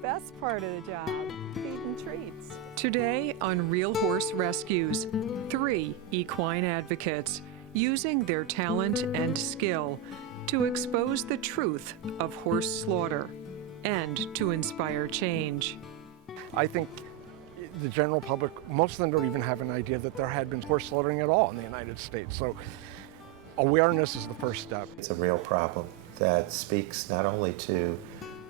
Best part of the job, feeding treats. Today on Real Horse Rescues, 3 equine advocates using their talent and skill to expose the truth of horse slaughter and to inspire change. I think the general public, most of them don't even have an idea that there had been horse slaughtering at all in the United States. So awareness is the first step. It's a real problem that speaks not only to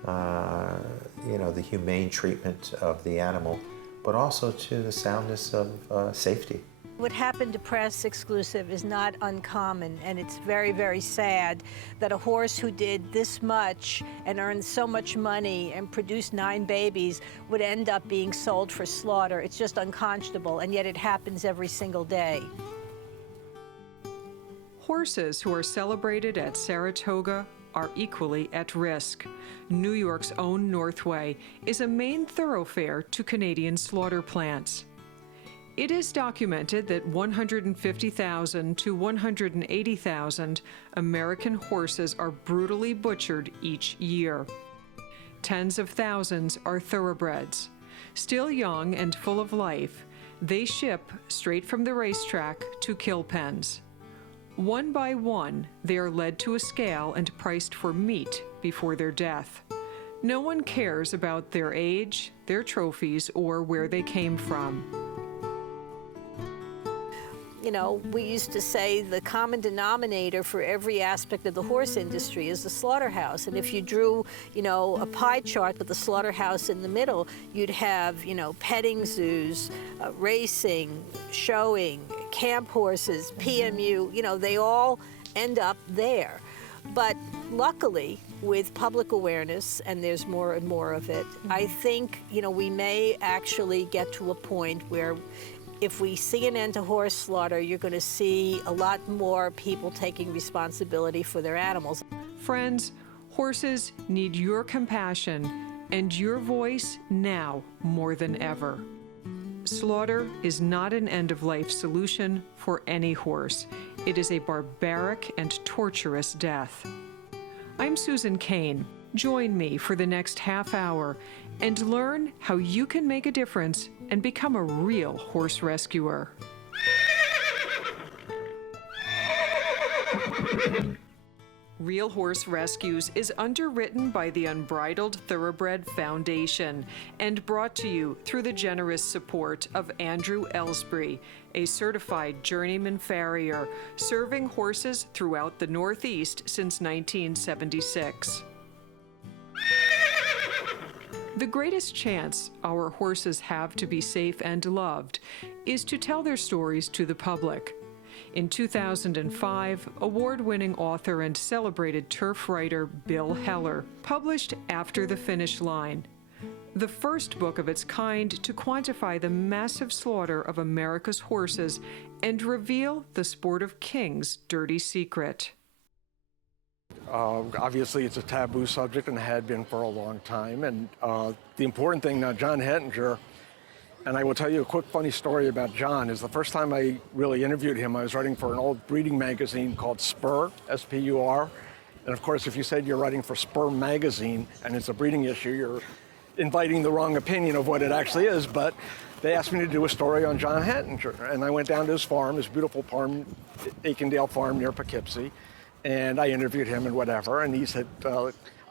the humane treatment of the animal, but also to the soundness of safety. What happened to Press Exclusive is not uncommon, and it's very, very sad that a horse who did this much and earned so much money and produced 9 babies would end up being sold for slaughter. It's just unconscionable, and yet it happens every single day. Horses who are celebrated at Saratoga are equally at risk. New York's own Northway is a main thoroughfare to Canadian slaughter plants. It is documented that 150,000 to 180,000 American horses are brutally butchered each year. Tens of thousands are thoroughbreds. Still young and full of life, they ship straight from the racetrack to kill pens. One by one, they are led to a scale and priced for meat before their death. No one cares about their age, their trophies, or where they came from. You know, we used to say the common denominator for every aspect of the horse industry is the slaughterhouse. And if you drew, a pie chart with the slaughterhouse in the middle, you'd have, petting zoos, racing, showing, camp horses, PMU, they all end up there. But luckily, with public awareness, and there's more and more of it, I think, we may actually get to a point where if we see an end to horse slaughter, you're going to see a lot more people taking responsibility for their animals. Friends, horses need your compassion and your voice now more than ever. Slaughter is not an end-of-life solution for any horse. It is a barbaric and torturous death. I'm Susan Kane. Join me for the next half hour and learn how you can make a difference and become a real horse rescuer. Real Horse Rescues is underwritten by the Unbridled Thoroughbred Foundation and brought to you through the generous support of Andrew Ellsbury, a certified journeyman farrier serving horses throughout the Northeast since 1976. The greatest chance our horses have to be safe and loved is to tell their stories to the public. In 2005, award-winning author and celebrated turf writer Bill Heller published After the Finish Line, the first book of its kind to quantify the massive slaughter of America's horses and reveal the sport of kings' dirty secret. Obviously, it's a taboo subject and had been for a long time. And the important thing now, John Hettinger, and I will tell you a quick funny story about John, is the first time I really interviewed him, I was writing for an old breeding magazine called Spur, S-P-U-R. And of course, if you said you're writing for Spur magazine and it's a breeding issue, you're inviting the wrong opinion of what it actually is. But they asked me to do a story on John Hettinger. And I went down to his farm, his beautiful farm, Aikendale Farm near Poughkeepsie. And I interviewed him and whatever, and he said,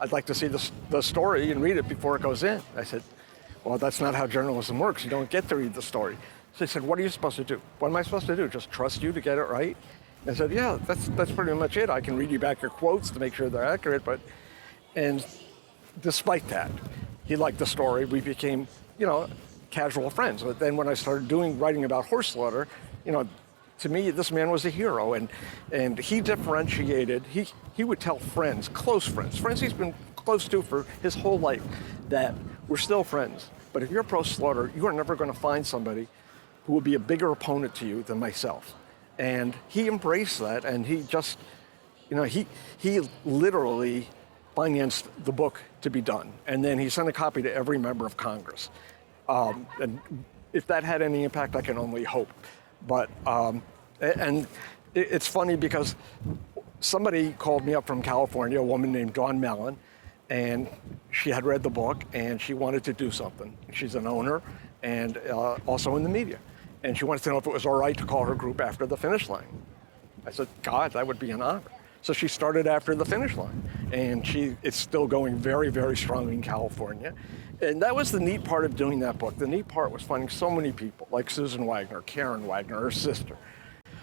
I'd like to see the story and read it before it goes in. I said, well, that's not how journalism works. You don't get to read the story. So he said, what are you supposed to do? What am I supposed to do? Just trust you to get it right? And I said, yeah, that's pretty much it. I can read you back your quotes to make sure they're accurate, and despite that, he liked the story. We became, casual friends. But then when I started writing about horse slaughter, to me, this man was a hero, and he differentiated. He would tell friends, close friends he's been close to for his whole life, that we're still friends. But if you're pro-slaughter, you are never going to find somebody who will be a bigger opponent to you than myself. And he embraced that, and he just, he literally financed the book to be done. And then he sent a copy to every member of Congress. And if that had any impact, I can only hope. But, and it's funny because somebody called me up from California, a woman named Dawn Mellon, and she had read the book and she wanted to do something. She's an owner and also in the media. And she wanted to know if it was all right to call her group after the finish line. I said, God, that would be an honor. So she started after the finish line, and it's still going very, very strong in California. And that was the neat part of doing that book. The neat part was finding so many people, like Susan Wagner, Karen Wagner, her sister.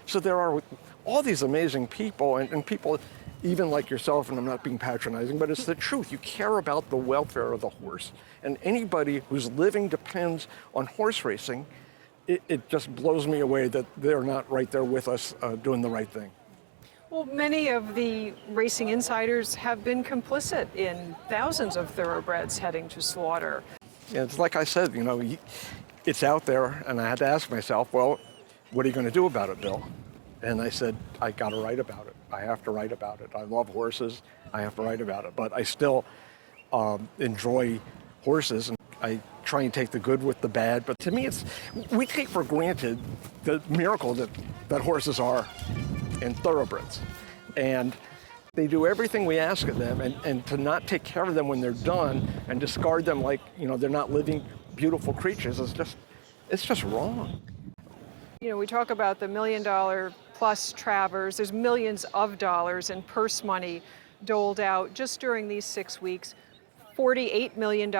So there are all these amazing people, and people even like yourself, and I'm not being patronizing, but it's the truth. You care about the welfare of the horse. And anybody whose living depends on horse racing, it just blows me away that they're not right there with us doing the right thing. Well, many of the racing insiders have been complicit in thousands of thoroughbreds heading to slaughter. Yeah, it's like I said, you know, it's out there, and I had to ask myself, well, what are you going to do about it, Bill? And I said, I got to write about it. I have to write about it. I love horses. I have to write about it. But I still enjoy horses, and I try and take the good with the bad. But to me, we take for granted the miracle that horses are and thoroughbreds. And they do everything we ask of them, and to not take care of them when they're done and discard them like, you know, they're not living, beautiful creatures it's just wrong. You know, we talk about the $1 million plus Travers. There's millions of dollars in purse money doled out just during these 6 weeks. $48 million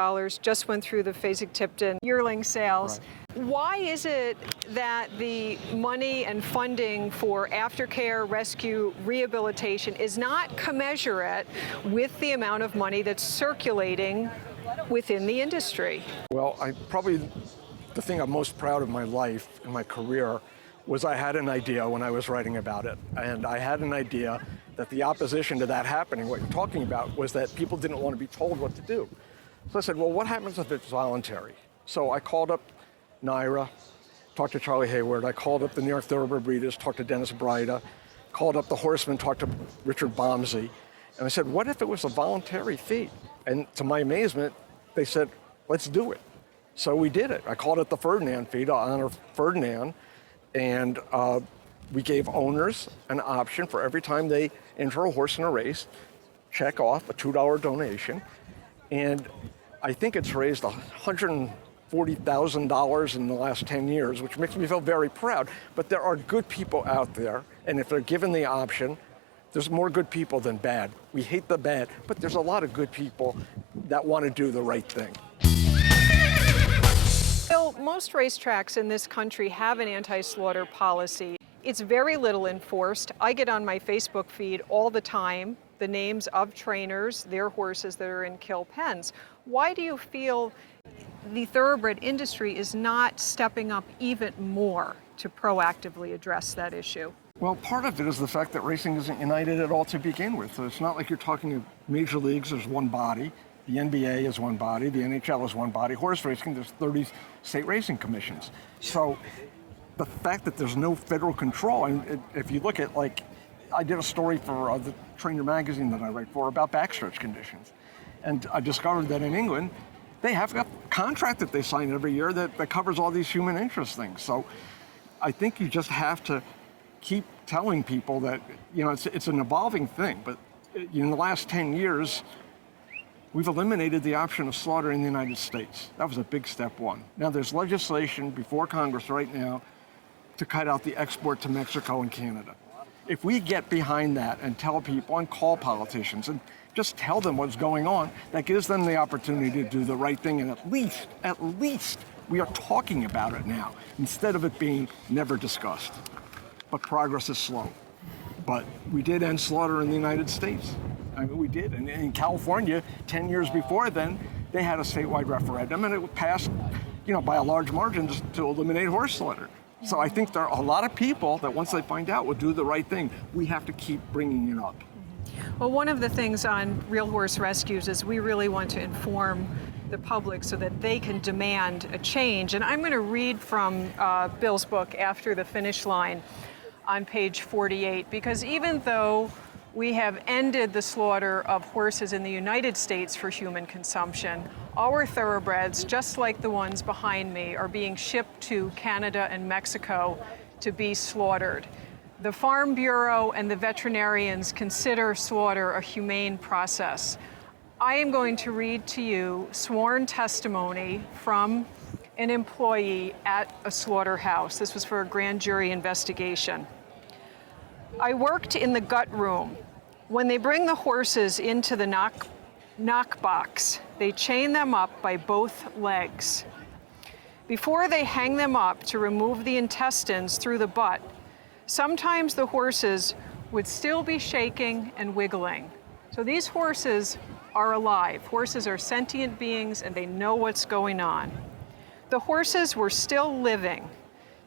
just went through the Fasig-Tipton yearling sales. Right. Why is it that the money and funding for aftercare, rescue, rehabilitation is not commensurate with the amount of money that's circulating within the industry? Well, probably the thing I'm most proud of my life and my career was I had an idea when I was writing about it. And I had an idea that the opposition to that happening, what you're talking about, was that people didn't want to be told what to do. So I said, well, what happens if it's voluntary? So I called up NYRA, talked to Charlie Hayward. I called up the New York Thoroughbred Breeders, talked to Dennis Breida, called up the Horsemen, talked to Richard Bomsey. And I said, what if it was a voluntary fee? And to my amazement, they said, let's do it. So we did it. I called it the Ferdinand fee to honor Ferdinand. And we gave owners an option for every time they enter a horse in a race, check off a $2 donation. And I think it's raised $140,000 in the last 10 years, which makes me feel very proud. But there are good people out there, and if they're given the option, there's more good people than bad. We hate the bad, but there's a lot of good people that want to do the right thing. Bill, most racetracks in this country have an anti-slaughter policy. It's very little enforced. I get on my Facebook feed all the time the names of trainers, their horses that are in kill pens. Why do you feel the thoroughbred industry is not stepping up even more to proactively address that issue? Well, part of it is the fact that racing isn't united at all to begin with. So it's not like you're talking to major leagues, there's one body. The NBA is one body, the NHL is one body. Horse racing, there's 30 state racing commissions. So the fact that there's no federal control, and if you look at, like, I did a story for the Trainer magazine that I write for about backstretch conditions. And I discovered that in England, they have a contract that they sign every year that covers all these human interest things. So I think you just have to keep telling people that, you know, it's an evolving thing, but in the last 10 years, we've eliminated the option of slaughter in the United States. That was a big step one. Now there's legislation before Congress right now to cut out the export to Mexico and Canada. If we get behind that and tell people and call politicians and just tell them what's going on, that gives them the opportunity to do the right thing, and at least we are talking about it now instead of it being never discussed. But progress is slow. But we did end slaughter in the United States. I mean, we did. And in California, 10 years before then, they had a statewide referendum, and it passed, you know, by a large margin to eliminate horse slaughter. So I think there are a lot of people that once they find out will do the right thing. We have to keep bringing it up. Well, one of the things on Real Horse Rescues is we really want to inform the public so that they can demand a change. And I'm going to read from Bill's book, After the Finish Line, on page 48, because even though we have ended the slaughter of horses in the United States for human consumption, our thoroughbreds, just like the ones behind me, are being shipped to Canada and Mexico to be slaughtered. The Farm Bureau and the veterinarians consider slaughter a humane process. I am going to read to you sworn testimony from an employee at a slaughterhouse. This was for a grand jury investigation. I worked in the gut room. When they bring the horses into the knock box, they chain them up by both legs. Before they hang them up to remove the intestines through the butt, sometimes the horses would still be shaking and wiggling. So these horses are alive. Horses are sentient beings and they know what's going on. The horses were still living.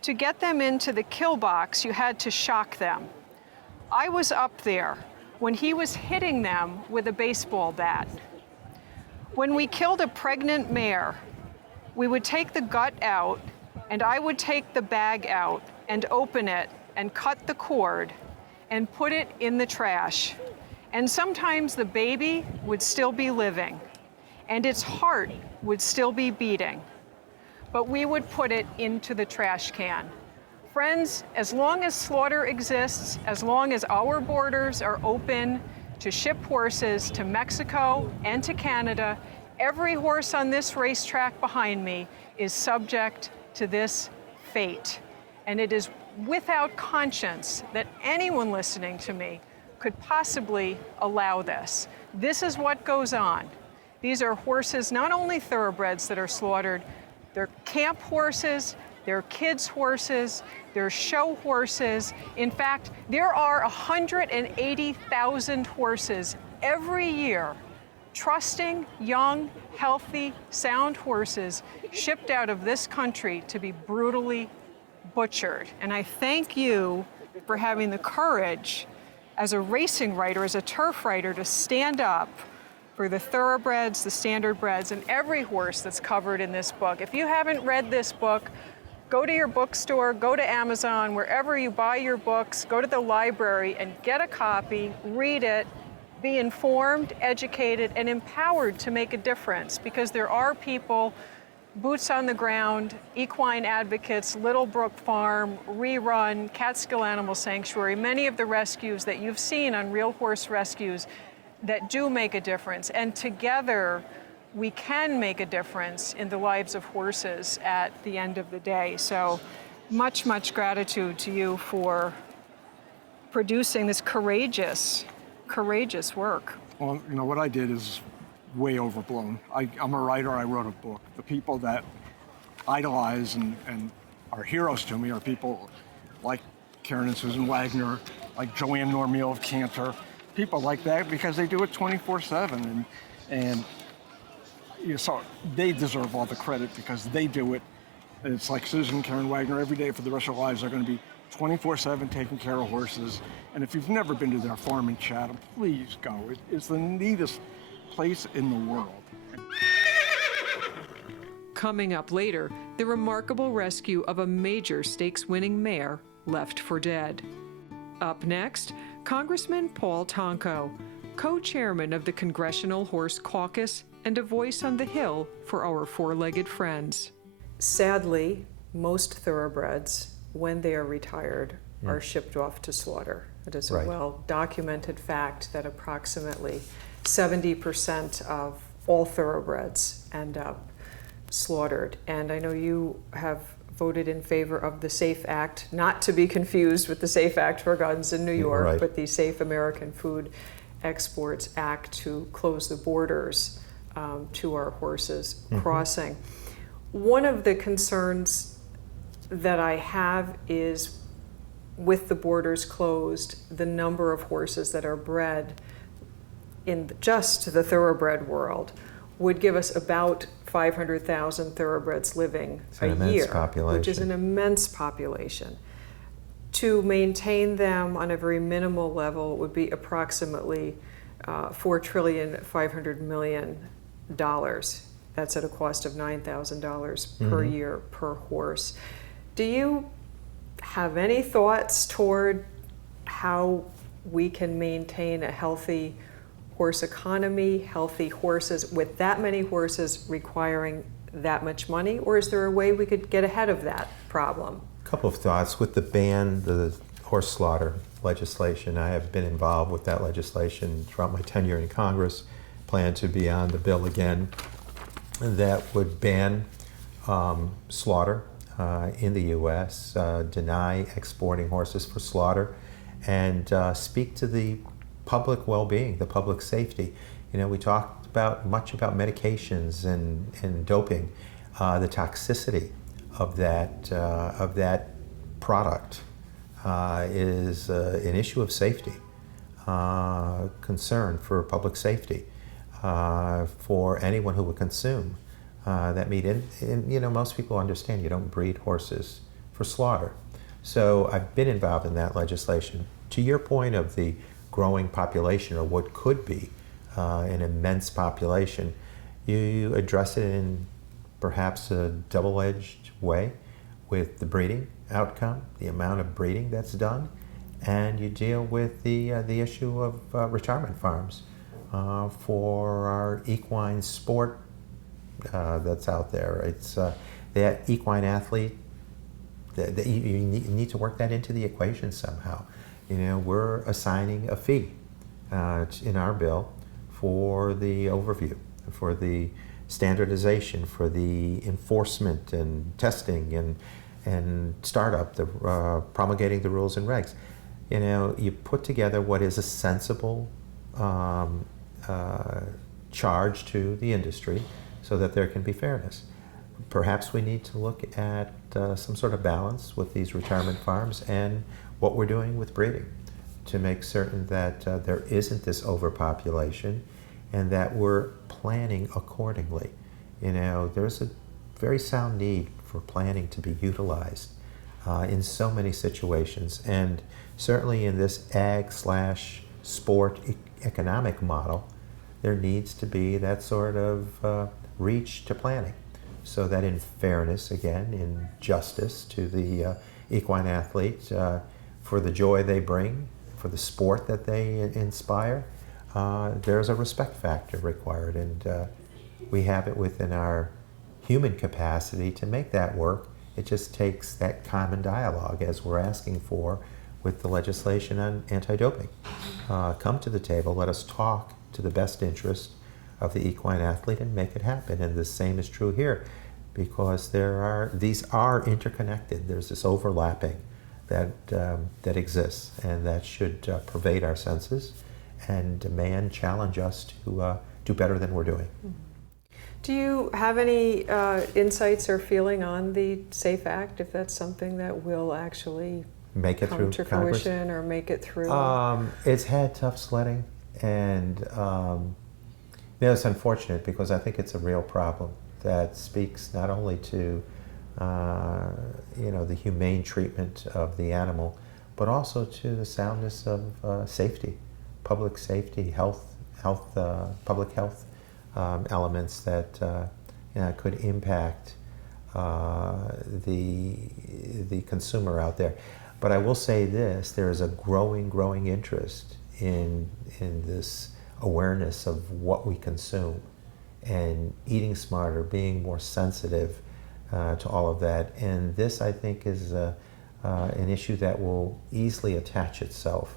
To get them into the kill box, you had to shock them. I was up there when he was hitting them with a baseball bat. When we killed a pregnant mare, we would take the gut out and I would take the bag out and open it and cut the cord and put it in the trash. And sometimes the baby would still be living and its heart would still be beating, but we would put it into the trash can. Friends, as long as slaughter exists, as long as our borders are open to ship horses to Mexico and to Canada, every horse on this racetrack behind me is subject to this fate. And it is without conscience that anyone listening to me could possibly allow this. This is what goes on. These are horses, not only thoroughbreds that are slaughtered, they're camp horses, they're kids' horses, they're show horses. In fact, there are 180,000 horses every year, trusting, young, healthy, sound horses shipped out of this country to be brutally butchered. And I thank you for having the courage as a racing writer, as a turf writer, to stand up for the thoroughbreds, the standardbreds, and every horse that's covered in this book. If you haven't read this book, go to your bookstore, go to Amazon, wherever you buy your books, go to the library and get a copy, read it, be informed, educated, and empowered to make a difference, because there are people, boots on the ground, equine advocates, Little Brook Farm, Rerun, Catskill Animal Sanctuary, many of the rescues that you've seen on Real Horse Rescues that do make a difference. And together, we can make a difference in the lives of horses at the end of the day. So much, much gratitude to you for producing this courageous work. Well, you know, what I did is way overblown. I'm a writer, I wrote a book. The people that idolize and are heroes to me are people like Karen and Susan Wagner, like Joanne Normeel of Cantor, people like that, because they do it 24/7. And you know, so they deserve all the credit because they do it. And it's like Susan and Karen Wagner, every day for the rest of their lives, they're going to be 24/7 taking care of horses. And if you've never been to their farm in Chatham, please go. It's the neatest place in the world. Coming up later, the remarkable rescue of a major stakes-winning mare left for dead. Up next, Congressman Paul Tonko, co-chairman of the Congressional Horse Caucus and a voice on the Hill for our four-legged friends. Sadly, most thoroughbreds, when they are retired, are shipped off to slaughter. It is a well-documented fact that approximately 70% of all thoroughbreds end up slaughtered. And I know you have voted in favor of the SAFE Act, not to be confused with the SAFE Act for guns in New York, but the Safe American Food Exports Act to close the borders to our horses crossing. One of the concerns that I have is, with the borders closed, the number of horses that are bred in just the thoroughbred world would give us about 500,000 thoroughbreds living a year, which is an immense population. To maintain them on a very minimal level would be approximately $4,500,000,000. That's at a cost of $9,000 per year per horse. Do you have any thoughts toward how we can maintain a healthy horse economy, healthy horses, with that many horses requiring that much money? Or is there a way we could get ahead of that problem? A couple of thoughts. With the ban, the horse slaughter legislation, I have been involved with that legislation throughout my tenure in Congress. plan to be on the bill again that would ban slaughter in the U.S., deny exporting horses for slaughter, and speak to the public well-being, the public safety. You know, we talked much about medications and doping, the toxicity of that product is an issue of safety, concern for public safety for anyone who would consume that meat. And you know, most people understand you don't breed horses for slaughter. So I've been involved in that legislation. To your point of the growing population, or what could be an immense population, you address it in perhaps a double-edged way with the breeding outcome, the amount of breeding that's done, and you deal with the issue of retirement farms for our equine sport that's out there. It's that equine athlete. You need to work that into the equation somehow. You know, we're assigning a fee in our bill for the overview, for the standardization, for the enforcement and testing and startup, the promulgating the rules and regs. You know, you put together what is a sensible charge to the industry so that there can be fairness. Perhaps we need to look at some sort of balance with these retirement farms and what we're doing with breeding to make certain that there isn't this overpopulation and that we're planning accordingly. You know, there's a very sound need for planning to be utilized in so many situations, and certainly in this ag/sport economic model, there needs to be that sort of reach to planning, so that in fairness, again, in justice to the equine athlete, for the joy they bring, for the sport that they inspire, there's a respect factor required, and we have it within our human capacity to make that work. It just takes that common dialogue, as we're asking for with the legislation on anti-doping. Come to the table, let us talk to the best interest of the equine athlete and make it happen. And the same is true here, because these are interconnected. There's this overlapping that exists, and that should pervade our senses and demand, challenge us to do better than we're doing. Do you have any insights or feeling on the SAFE Act, if that's something that will actually make it come through to Congress? fruition or make it through? It's had tough sledding, and you know, it's unfortunate because I think it's a real problem that speaks not only to you know, the humane treatment of the animal, but also to the soundness of safety, public safety, public health elements that you know, could impact the consumer out there. But I will say this: there is a growing interest in this awareness of what we consume, and eating smarter, being more sensitive to all of that. And this, I think, is an issue that will easily attach itself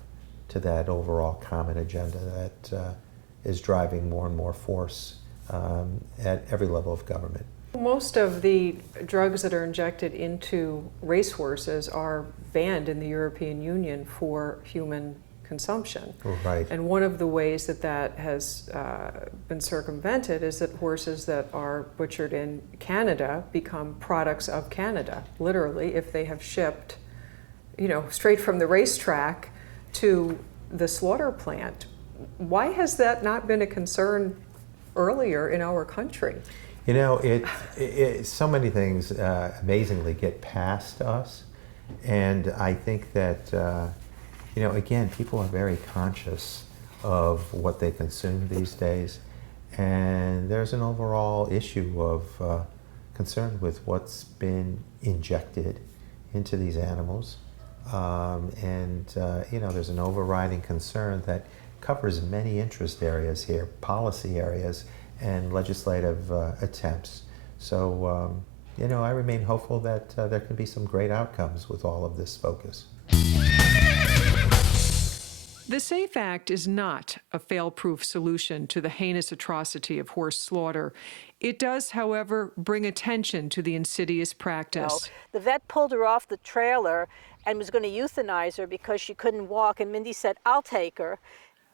to that overall common agenda that is driving more and more force at every level of government. Most of the drugs that are injected into racehorses are banned in the European Union for human consumption. Right. And one of the ways that has been circumvented is that horses that are butchered in Canada become products of Canada, literally, if they have shipped, you know, straight from the racetrack to the slaughter plant. Why has that not been a concern earlier in our country? You know, so many things amazingly get past us, and I think that you know, again, people are very conscious of what they consume these days, and there's an overall issue of concern with what's been injected into these animals, and you know, there's an overriding concern that covers many interest areas here, policy areas, and legislative attempts. So, you know, I remain hopeful that there can be some great outcomes with all of this focus. The SAFE Act is not a fail-proof solution to the heinous atrocity of horse slaughter. It does, however, bring attention to the insidious practice. The vet pulled her off the trailer and was going to euthanize her because she couldn't walk, and Mindy said, "I'll take her."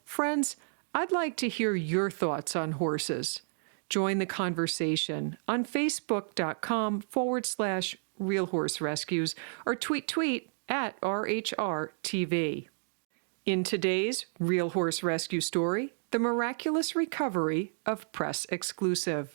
Friends, I'd like to hear your thoughts on horses. Join the conversation on facebook.com/Real Horse Rescues or tweet at RHRTV. In today's Real Horse Rescue story, the miraculous recovery of Press Exclusive.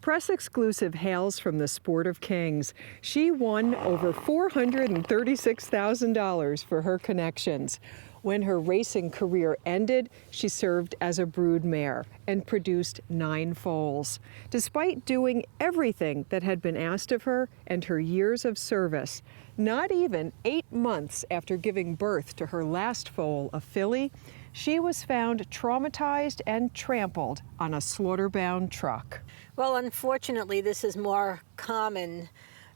Press Exclusive hails from the Sport of Kings. She won over $436,000 for her connections. When her racing career ended, she served as a broodmare and produced 9 foals. Despite doing everything that had been asked of her and her years of service, not even 8 months after giving birth to her last foal, a filly, she was found traumatized and trampled on a slaughter-bound truck. Well, unfortunately, this is more common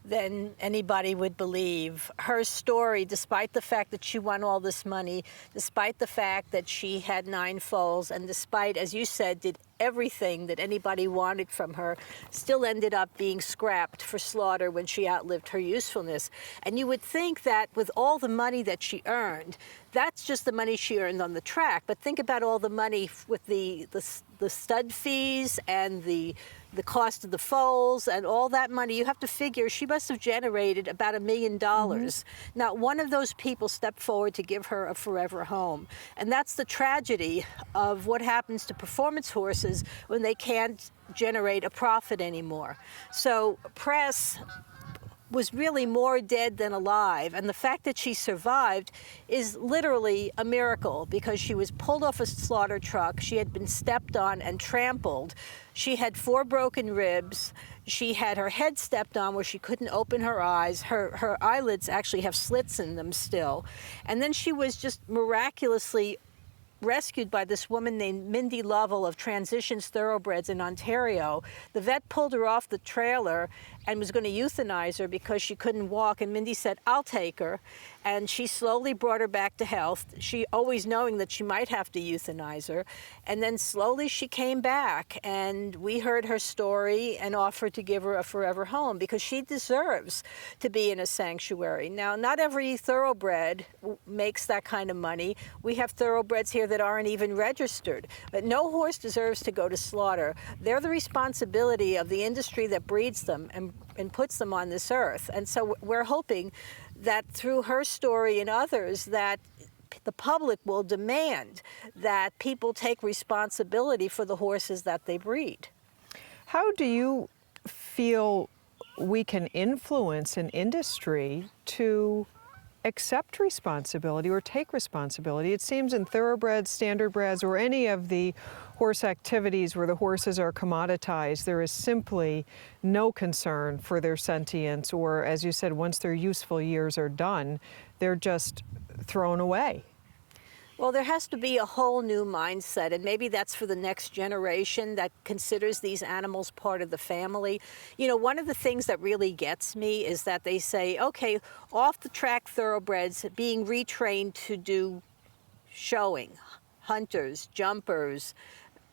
than anybody would believe. Her story, despite the fact that she won all this money, despite the fact that she had 9 foals, and despite, as you said, did everything that anybody wanted from her, still ended up being scrapped for slaughter when she outlived her usefulness. And you would think that with all the money that she earned, that's just the money she earned on the track. But think about all the money with the stud fees and the cost of the foals and all that money. You have to figure she must have generated about $1 million. Not one of those people stepped forward to give her a forever home. And that's the tragedy of what happens to performance horses when they can't generate a profit anymore. So Press was really more dead than alive, and the fact that she survived is literally a miracle, because she was pulled off a slaughter truck, she had been stepped on and trampled, she had 4 broken ribs, she had her head stepped on where she couldn't open her eyes, her eyelids actually have slits in them still, and then she was just miraculously rescued by this woman named Mindy Lovell of Transitions Thoroughbreds in Ontario. The vet pulled her off the trailer and was going to euthanize her because she couldn't walk, and Mindy said, "I'll take her." And she slowly brought her back to health, she always knowing that she might have to euthanize her. And then slowly she came back, and we heard her story and offered to give her a forever home because she deserves to be in a sanctuary. Now, not every thoroughbred makes that kind of money. We have thoroughbreds here that aren't even registered. But no horse deserves to go to slaughter. They're the responsibility of the industry that breeds them and puts them on this earth. And so we're hoping that through her story and others, that the public will demand that people take responsibility for the horses that they breed. How do you feel we can influence an industry to accept responsibility or take responsibility? It seems in thoroughbreds, standardbreds, or any of the horse activities where the horses are commoditized, there is simply no concern for their sentience, or, as you said, once their useful years are done, they're just thrown away. Well, there has to be a whole new mindset, and maybe that's for the next generation that considers these animals part of the family. You know, one of the things that really gets me is that they say, okay, off-the-track thoroughbreds being retrained to do showing, hunters, jumpers,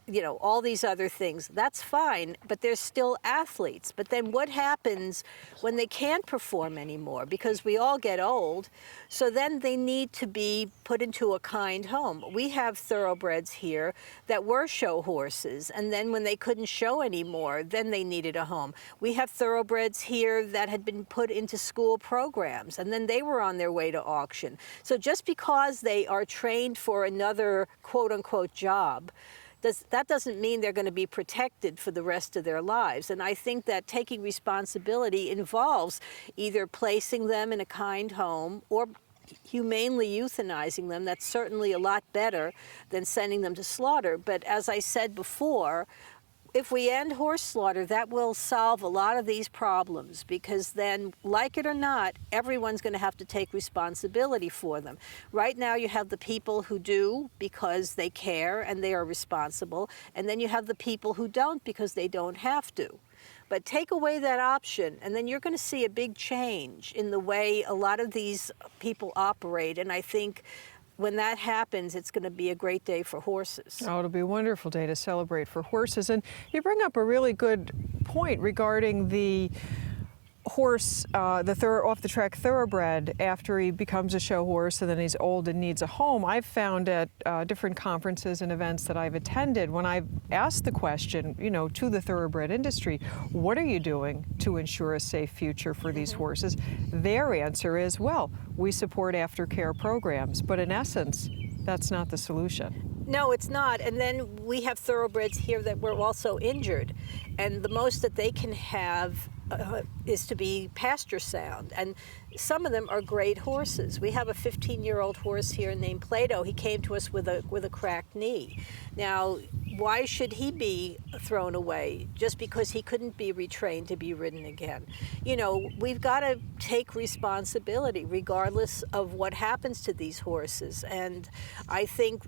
you know, all these other things. That's fine, but they're still athletes. But then what happens when they can't perform anymore? Because we all get old, so then they need to be put into a kind home. We have thoroughbreds here that were show horses, and then when they couldn't show anymore, then they needed a home. We have thoroughbreds here that had been put into school programs, and then they were on their way to auction. So just because they are trained for another quote-unquote job, that doesn't mean they're going to be protected for the rest of their lives. And I think that taking responsibility involves either placing them in a kind home or humanely euthanizing them. That's certainly a lot better than sending them to slaughter. But as I said before, if we end horse slaughter, that will solve a lot of these problems, because then, like it or not, everyone's going to have to take responsibility for them. Right now, you have the people who do because they care and they are responsible, and then you have the people who don't because they don't have to. But take away that option, and then you're going to see a big change in the way a lot of these people operate. And I think when that happens, it's going to be a great day for horses. Oh, it'll be a wonderful day to celebrate for horses. And you bring up a really good point regarding the horse, off-the-track thoroughbred, after he becomes a show horse and then he's old and needs a home. I've found at different conferences and events that I've attended, when I've asked the question, you know, to the thoroughbred industry, what are you doing to ensure a safe future for these horses? Their answer is, well, we support aftercare programs. But in essence, that's not the solution. No, it's not. And then we have thoroughbreds here that were also injured. And the most that they can have is to be pasture sound. And some of them are great horses. We have a 15-year-old horse here named Plato. He came to us with a cracked knee. Now, why should he be thrown away just because he couldn't be retrained to be ridden again? You know, we've got to take responsibility regardless of what happens to these horses. And I think,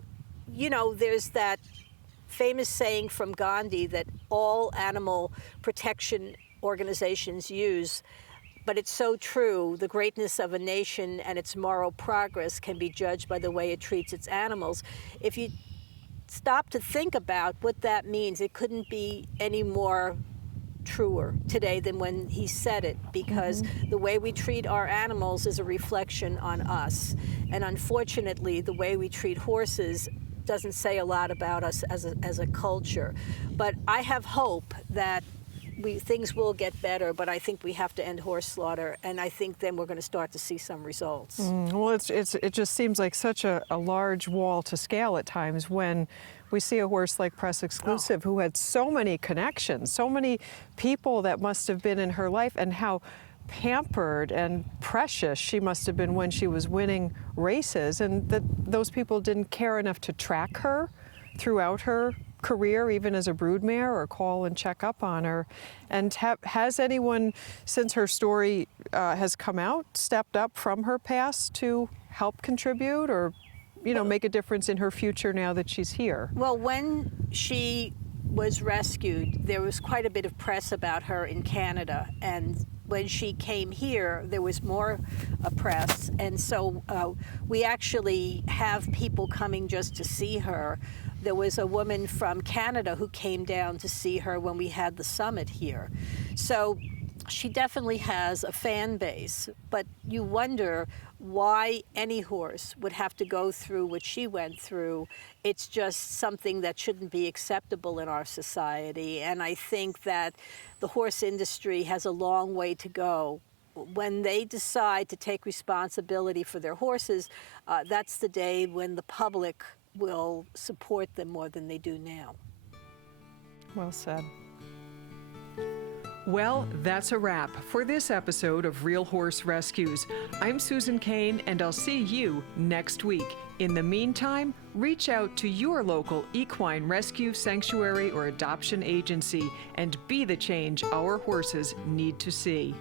you know, there's that famous saying from Gandhi that all animal protection organizations use, but it's so true. The greatness of a nation and its moral progress can be judged by the way it treats its animals. If you stop to think about what that means, it couldn't be any more truer today than when he said it, because the way we treat our animals is a reflection on us. And unfortunately, the way we treat horses doesn't say a lot about us as a culture. But I have hope that things will get better, but I think we have to end horse slaughter, and I think then we're going to start to see some results. Well, it just seems like such a large wall to scale at times when we see a horse like Press Exclusive, who had so many connections, so many people that must have been in her life, and how pampered and precious she must have been when she was winning races, and that those people didn't care enough to track her throughout her career, even as a broodmare, or call and check up on her. And has anyone, since her story has come out, stepped up from her past to help contribute or, you know, make a difference in her future now that she's here? Well, when she was rescued, there was quite a bit of press about her in Canada, and when she came here, there was more press, and so we actually have people coming just to see her. There was a woman from Canada who came down to see her when we had the summit here. So she definitely has a fan base, but you wonder why any horse would have to go through what she went through. It's just something that shouldn't be acceptable in our society, and I think that the horse industry has a long way to go. When they decide to take responsibility for their horses, that's the day when the public will support them more than they do now. Well said. Well, that's a wrap for this episode of Real Horse Rescues. I'm Susan Kane, and I'll see you next week. In the meantime, reach out to your local equine rescue, sanctuary, or adoption agency and be the change our horses need to see.